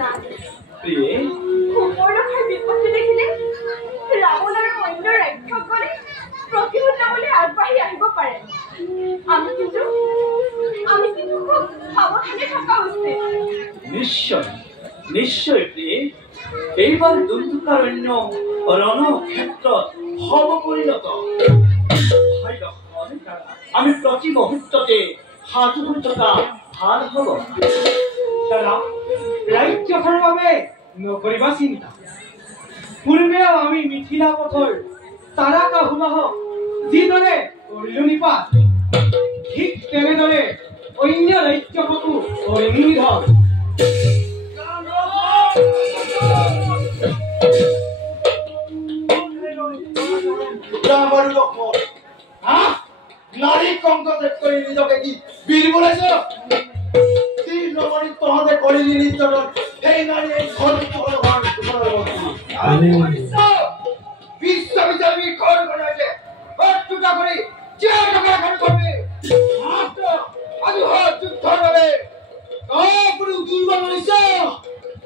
না সুপৰ্ণখাৰ বিপত্তি দেখিলে ৰাৱণ আৰু অন্য ৰাক্ষসকলে প্ৰতিশোধ ল'বলৈ আগবাঢ়ি আহিব পাৰে। আমি কিন্তু খুব সাৱধানে থকা উচিত। নিশ্চয় নিশ্চয় প্ৰিয়ে, এইবাৰ দুন্দুকাৰণ্য ৰণক্ষেত্ৰত হব পৰিণত। আমি প্ৰতি মুহূৰ্ততে সাজু হৈ থকা ভাল হব। দাদা, ৰাজ্যখনৰ বাবে নকৰিবা চিন্তা। পূৰ্বেও আমি মিথিলা পথৰ তাৰাকাসুমাহক যিদৰে কৰিলো নিপাত, ঠিক তেনেদৰে অন্য ৰাজ্যকো কৰিম নিধন। নাৰী কংকটেট কৰি নিজকে কি বীৰ বলাইছ? তহঁতে কৰিলি নিৰ্যাতন, সেই নাৰী বিশ্ববিদ্যালয় ঘৰ বনাইছে টুকা কৰি আজি যুদ্ধৰ বাবে কোনো দুৰ্বল মনুষ্য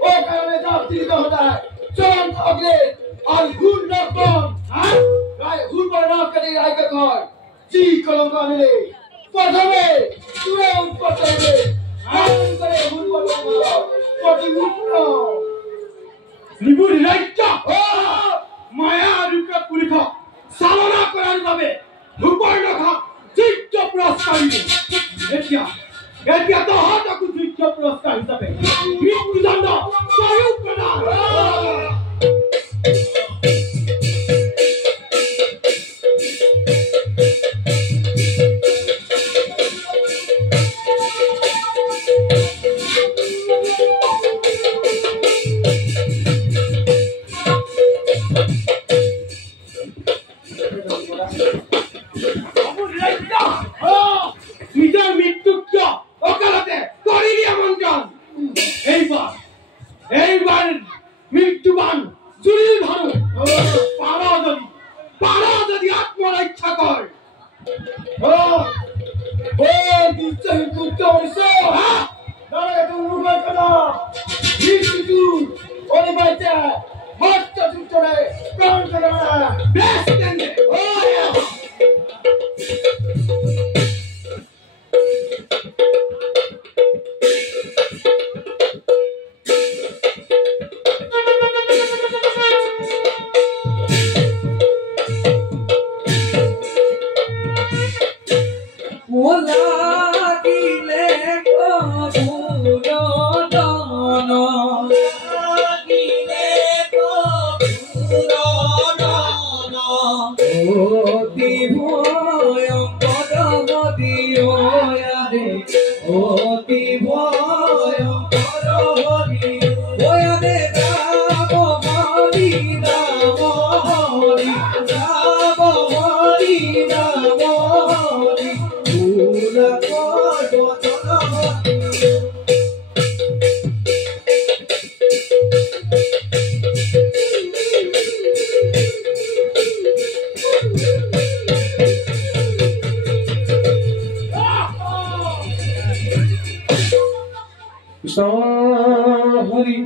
ও কাৰণে যাত্ৰীত সদায় চলন্ত অগ্ৰে আৰু হুৰ নকম হুৰ বৰ্ণক কৰি ৰাইকে কয় যি কলংক আনিলে প্ৰথমে তোৰে উৎপত্তি কৰিলে মায়া ৰূপে পুৰুষক চালনা কৰাৰ বাবে সুপৰ্ণখাক যোগ্য পুৰস্কাৰ এতিয়া তহঁতকো যোগ্য পুৰস্কাৰ হিচাপে মৃত্যুদণ্ড প্ৰদান। নিজৰ মৃত্যুক কিয় অকালতে কৰিলি আমন্ত্ৰণ? এইবাৰ মৃত্যুবান জুৰি ভানু পাৰ যদি আত্মৰক্ষা কৰ। হৰি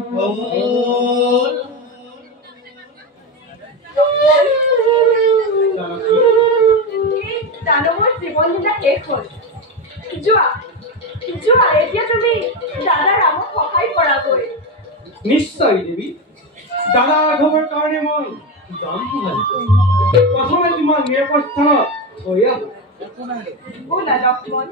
দানৱৰ জীৱন লীলা শেষ হ'ল। যোৱা এতিয়া তুমি দাদা ৰামক সহায় কৰাগৈ। নিশ্চয় দেৱী, দাদা ৰাঘৱৰ কাৰণে মই যাম। প্ৰথমে তোমাৰ নিৰাপত্তাত হৈ আহো। লক্ষ্মণ।